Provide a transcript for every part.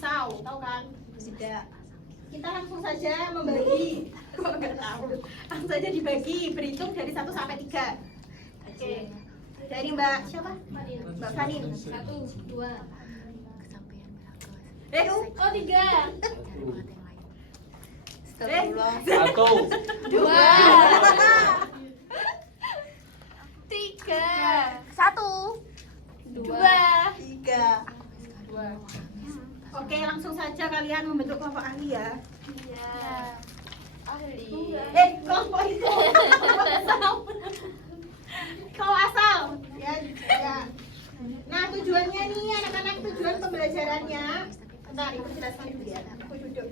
pisau, tahu kan? Tidak. Kita langsung saja membagi. Kok nggak tahu? Langsung saja dibagi, berhitung dari 1 sampai 3. Oke. Dari Mbak siapa? Mbak Fanin. 1, 2. Oh 3. Astagfirullah. 1. 2. 3. 1. 2. 3. Oke, langsung saja kalian membentuk kelompok ahli ya. Iya. Ahli. Kelompok itu. Kelompok asal. Ya. Nah, tujuannya nih anak-anak, tujuan pembelajarannya. Bentar, ibu jelaskan dulu ya. Aku duduk.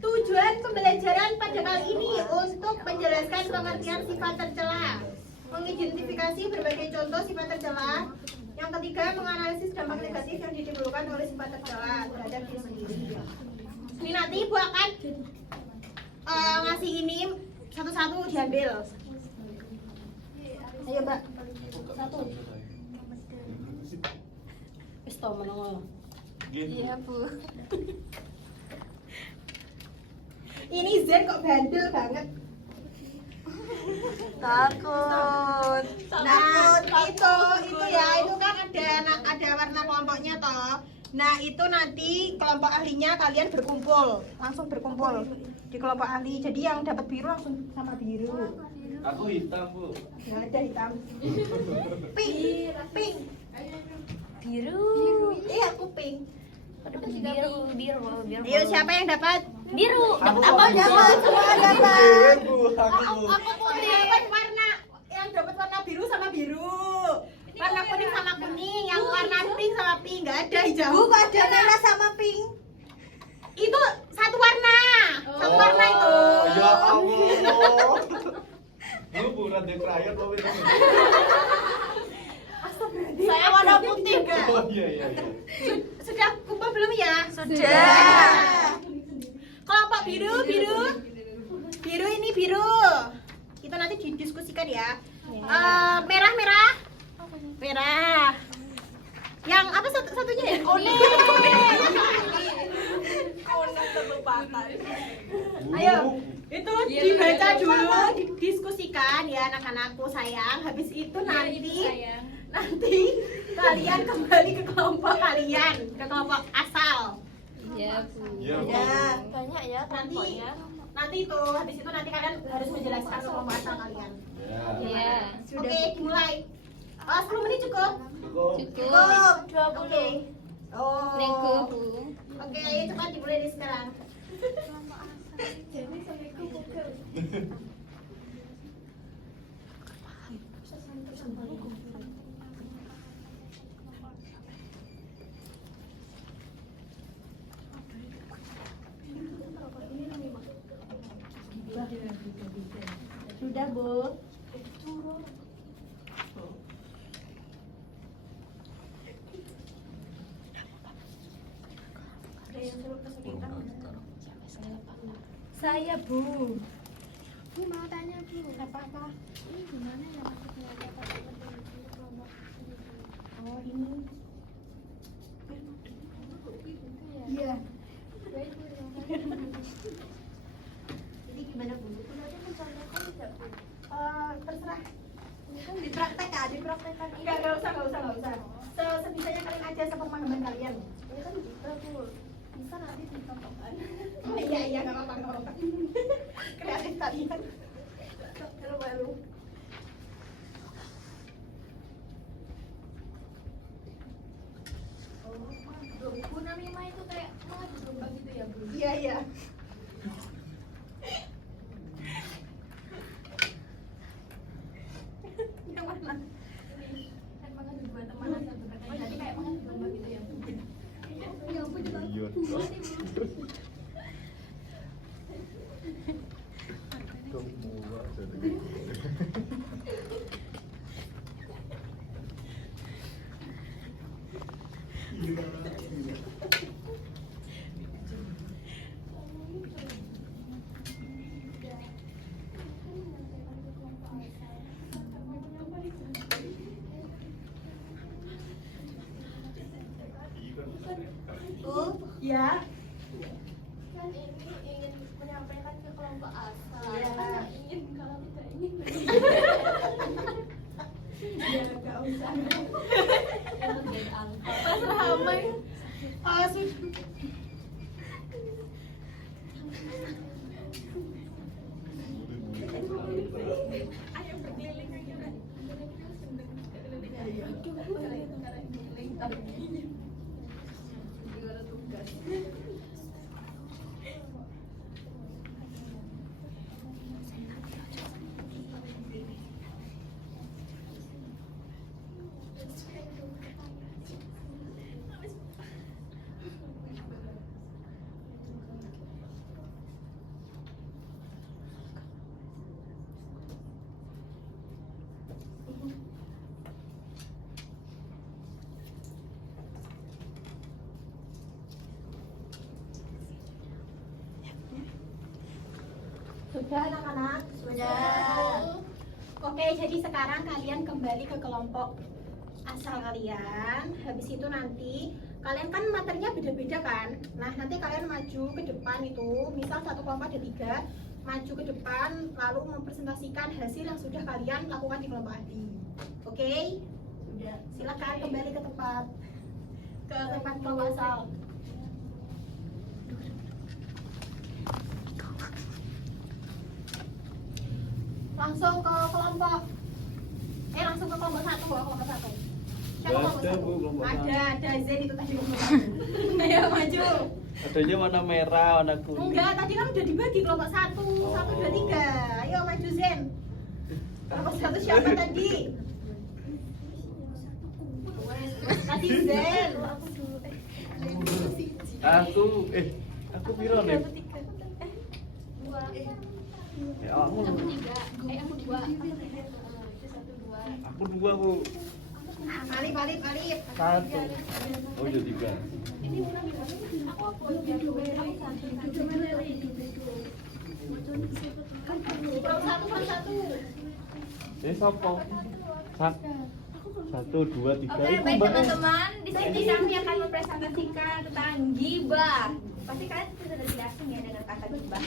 Tujuan pembelajaran pada kali ini untuk menjelaskan pengertian sifat tercela, mengidentifikasi berbagai contoh sifat tercela. Yang ketiga, menganalisis dampak negatif yang ditimbulkan oleh sifat tercela terhadap diri sendiri. Ini nanti ibu akan ngasih ini satu-satu diambil. Ayo mbak, 1. Isto menengok. Iya, Bu. Ini Zen kok bandel banget. Takut. Nah, itu ya, itu kan ada warna kelompoknya toh. Nah, itu nanti kelompok ahlinya kalian langsung berkumpul di kelompok ahli. Jadi yang dapat biru langsung sama biru. Aku hitam, Bu. Nggak ada hitam. Pink. Biru. Aku pink. Biru. Ayo siapa yang dapat? Biru. Dapat apa? Dapat, semua dapat. Bu, aku putih. Dapat warna yang dapat warna biru sama biru. Warna kuning sama kuning, yang warna pink sama pink, nggak ada hijau. Bu, ada merah sama pink. Itu satu warna. Satu warna itu. Ya Allah. Bu, bukan dia kerayat loh itu. Saya warna putih. Oh iya. Sudah kumpul belum ya? Sudah. Kelompok biru. Biru ini biru. Itu nanti didiskusikan ya. Merah. Yang apa satunya ya? Kuning. Ayo, itu dibaca dulu, didiskusikan ya anak-anakku sayang. Habis itu nanti kalian kembali ke kelompok kalian, ke kelompok asal. Iya, Bu. Iya, Bu. Ya. Banyak ya Nanti itu, habis itu nanti kalian harus menjelaskan ke kelompok asal kalian. Ya. Iya. Oke, dimulai. 10 menit cukup? Cukup. Cukup. 20. Oke. Oh. Nego, Bu. Oke, ayo cepat dimulai dari sekarang. Sudah, Bu. Saya, Bu. Bu mau tanya, Bu. Apa-apa? Ini gimana ya maksudnya dapat kelompok? Oh, ini. Iya. Jadi gimana, Bu? Berarti mencontohkan tidak, Bu? Terserah. Dipraktekkan. Enggak usah. Sebisanya kalian aja sepemahaman kalian. Ini kan bisa, Bu. Bisa nanti dicontohkan. Oh iya, nggak apa-apa. Kreatif kalian. Baru. Bu, namanya itu kayak mengadu domba gitu ya, Bu? Iya. Yang mana? Kan mengadu dua teman aja, Bu. Jadi kayak mengadu domba gitu ya, Bu? Ya, Bu, juga. Iya. Semua jadi. Ya. Kan ini ingin menyampaikan ke kelompok asal. Iya. Kan ingin kalau tidak ingin. Ya, gak usah. Pas ramai. Oh, sudah. Ayo berkeliling aja kan. Sudah anak-anak? Sudah. Oke, jadi sekarang kalian kembali ke kelompok asal kalian. Habis itu nanti kalian kan materinya beda-beda kan. Nah, nanti kalian maju ke depan itu. Misal satu kelompok ada 3, maju ke depan lalu mempresentasikan hasil yang sudah kalian lakukan di kelompok Adi. Oke? Sudah. Silakan kembali ke tempat kelompok asal. Langsung ke kelompok langsung ke kelompok 1, kelompok 1. Siapa kelompok Ada, 1? Bu, kelompok Ada Zen itu tadi kelompok 1. Ayo maju. Adanya warna merah, warna kuning. Enggak, tadi kan udah dibagi kelompok 1, 1, 2, 3. Ayo maju Zen. Kelompok 1 siapa tadi? Tadi Zen. Aku piro nih? Dua. Ya aku. Aku 3. Aku 2. Aku 2, Bu. Balik. Satu. Oh, ya 3. Ini bukan aku apa? Kelompok 1. Sopo? 1, 2, 3. Oke, baik teman-teman. Di sini kami akan mempresentasikan tentang gibah. Pasti kalian sudah tidak asing ya dengan kata gibah.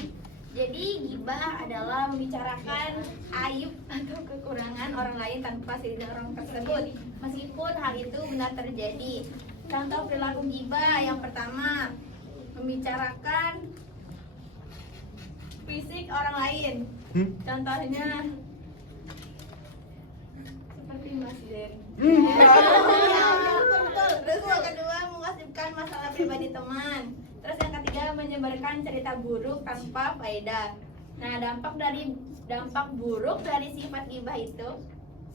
Jadi gibah adalah membicarakan aib atau kekurangan orang lain tanpa seizin orang tersebut, meskipun hal itu benar terjadi. Contoh perilaku gibah yang pertama, membicarakan fisik orang lain. Contohnya seperti Mas Dery. Terus yang kedua, menggosipkan masalah pribadi teman. Terus yang ketiga, menyebarkan cerita buruk tanpa faedah. Nah, dampak buruk dari sifat gibah itu,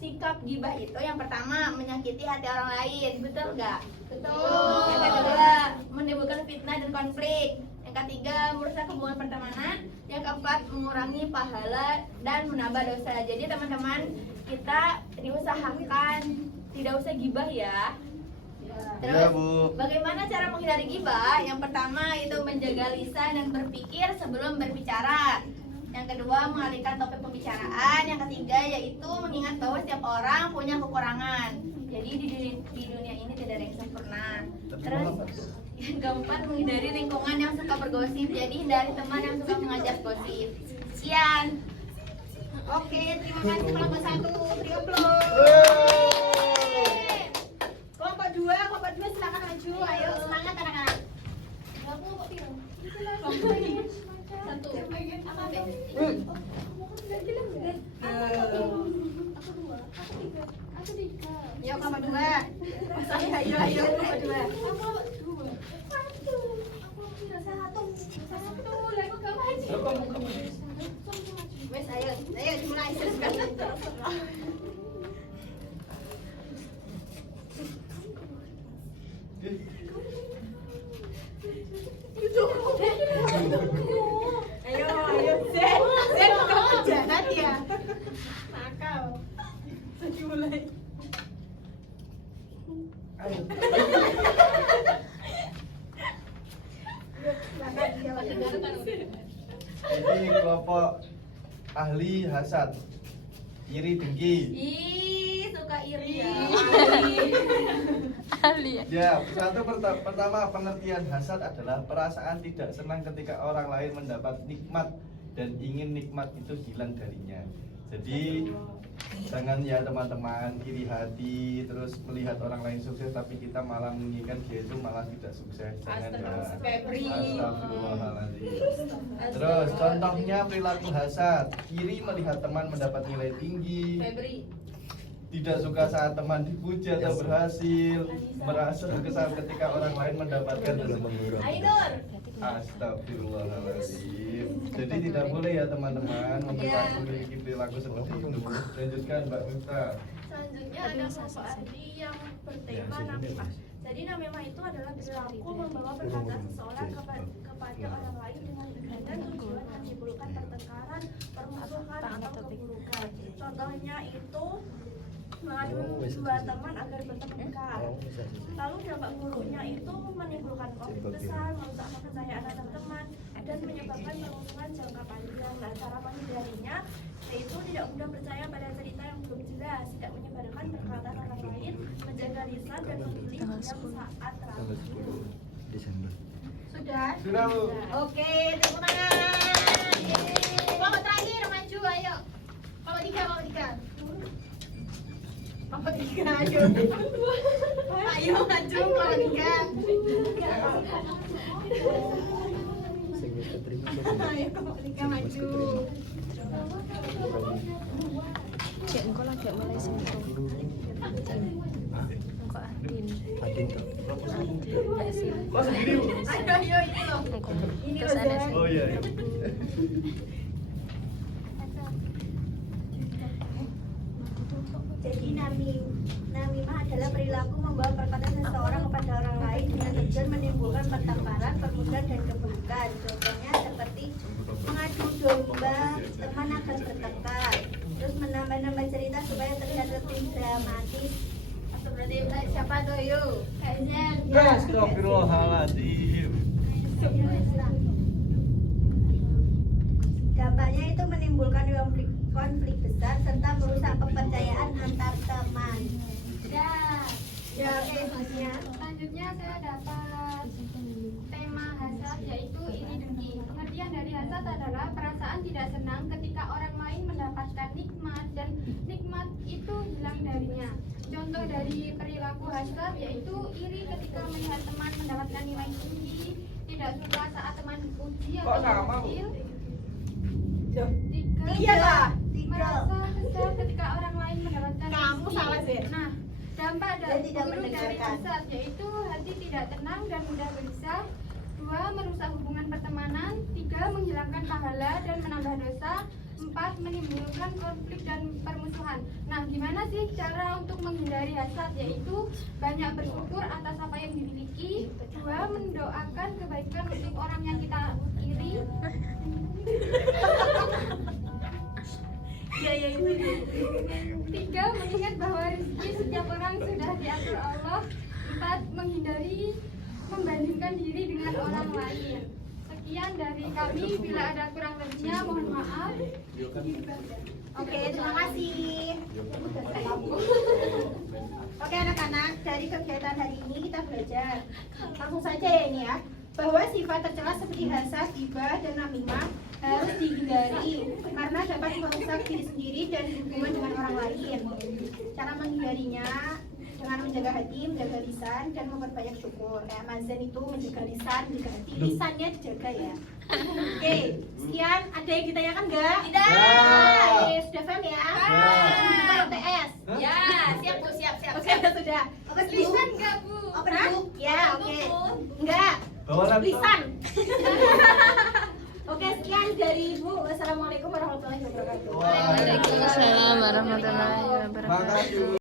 sikap gibah itu yang pertama, menyakiti hati orang lain. Betul nggak? Betul. Yang kedua, menimbulkan fitnah dan konflik. Yang ketiga, merusak hubungan pertemanan. Yang keempat, mengurangi pahala dan menambah dosa. Jadi teman-teman, kita diusahakan tidak usah gibah ya. Terus, Iya, Bu. bagaimana cara menghindari gibah? Yang pertama itu menjaga lisan dan berpikir sebelum berbicara. Yang kedua, mengalihkan topik pembicaraan. Yang ketiga yaitu mengingat bahwa setiap orang punya kekurangan. Jadi di dunia ini tidak ada yang sempurna. Terus yang keempat, menghindari lingkungan yang suka bergosip. Jadi hindari teman yang suka mengajak gosip. Sekian. Oke, terima kasih kelompok 1. Beri aplaus. Kelompok 2 silakan maju. Ayo semangat anak-anak. Aku kok bilang. Satu. Apa deh? Aku 2. Aku 3. Aku 3. Yuk kelompok 2. Ayo kelompok 2. Aku 2. Satu. Aku kira 1. 1. Lah kok gak maju? Wes ayo dimulai. Ayo Zen kamu jahat ya. Nakal. Dimulai. Ini kelompok ahli hasad. Iri dengki. Ih, suka iri ya. Ya, pertama pengertian hasad adalah perasaan tidak senang ketika orang lain mendapat nikmat dan ingin nikmat itu hilang darinya. Jadi jangan ya teman-teman iri hati terus melihat orang lain sukses tapi kita malah menginginkan dia itu malah tidak sukses. Jangan ya. Astagfirullahaladzim. Terus contohnya perilaku hasad, iri melihat teman mendapat nilai tinggi, tidak suka saat teman dipuji atau berhasil, merasa kesal ketika orang lain mendapatkan rezeki. Ainur. Astagfirullahaladzim. Jadi tidak boleh ya teman-teman memiliki perilaku seperti itu. Lanjutkan Mbak Miftah. Selanjutnya ada kelompok arti yang bertema namimah. Jadi namimah itu adalah perilaku membawa perkataan seseorang kepada orang lain dengan tujuan menimbulkan pertengkaran, permusuhan atau keburukan. Contohnya itu mengadu dua teman agar bertengkar. Lalu dampak buruknya itu menimbulkan konflik besar, merusak kepercayaan antar teman, dan menyebabkan permusuhan jangka panjang. Nah, cara menghindarinya yaitu tidak mudah percaya pada cerita yang belum jelas, tidak menyebarkan perkataan orang lain, menjaga lisan dan memilih diam saat ragu. Sudah? Sudah Bu. Oke, tepuk tangan. Kelompok terakhir maju, ayo. Kelompok tiga. Kelompok tiga, ayo. Ayo maju, kelompok tiga. Ayo kelompok tiga maju. Cek engkau lagi mulai sentuh. Engkau Adin. Mas sendiri Bu. Ayo ini loh. Ini loh, Zan. Oh iya. Jadi namimah adalah perilaku membawa perkataan seseorang kepada orang lain dengan tujuan menimbulkan pertengkaran, permusuhan dan keburukan. Contohnya seperti mengadu domba teman agar bertengkar, terus menambah-nambah cerita supaya terlihat lebih dramatis. Atau berarti siapa tuh yuk? Kayaknya Astagfirullahaladzim. dampaknya itu menimbulkan konflik besar serta merusak kepercayaan antar teman. Ya, oke, selanjutnya. Selanjutnya saya dapat tema hasad yaitu iri dengki. Pengertian dari hasad adalah perasaan tidak senang ketika orang lain mendapatkan nikmat dan nikmat itu hilang darinya. Contoh dari perilaku hasad yaitu iri ketika melihat teman mendapatkan nilai tinggi, tidak suka saat teman dipuji atau berhasil. Iya lah. Merasa kesal ketika orang lain mendapatkan Kamu rezeki. salah, Zir. Nah, dampak Dia dari tidak buruk dari mendengarkan. hasad yaitu hati tidak tenang dan mudah gelisah. 2. Merusak hubungan pertemanan. 3. Menghilangkan pahala dan menambah dosa. 4. Menimbulkan konflik dan permusuhan. Nah, gimana sih cara untuk menghindari hasad? Yaitu banyak bersyukur atas apa yang dimiliki. 2. Mendoakan kebaikan untuk orang yang kita iri. Iya itu. 3. Mengingat bahwa rezeki setiap orang sudah diatur Allah. 4. Menghindari membandingkan diri dengan orang lain. Sekian dari kami, bila ada kurang lebihnya mohon maaf. Oke, terima kasih. Oke anak-anak, dari kegiatan hari ini kita belajar langsung saja ya ini ya, bahwa sifat tercela seperti hasad, ghibah, dan namimah harus dihindari karena dapat merusak diri sendiri dan hubungan dengan orang lain. Cara menghindarinya dengan menjaga hati, menjaga lisan, dan memperbanyak syukur. Kayak Mazan itu menjaga lisan, menjaga hati, lisannya dijaga ya. Oke, sekian. Ada yang ditanyakan nggak? Tidak. Oke, sudah paham ya? Bukan UTS. Ya, siap Bu, siap. Oke, sudah. Oke, Lisan nggak Bu? Oke, Hah? Bu. Ya, oke. Enggak. Bawa laptop. Lisan. Oke, sekian dari Ibu. Wassalamualaikum warahmatullahi wabarakatuh. Waalaikumsalam warahmatullahi wabarakatuh. Makasih.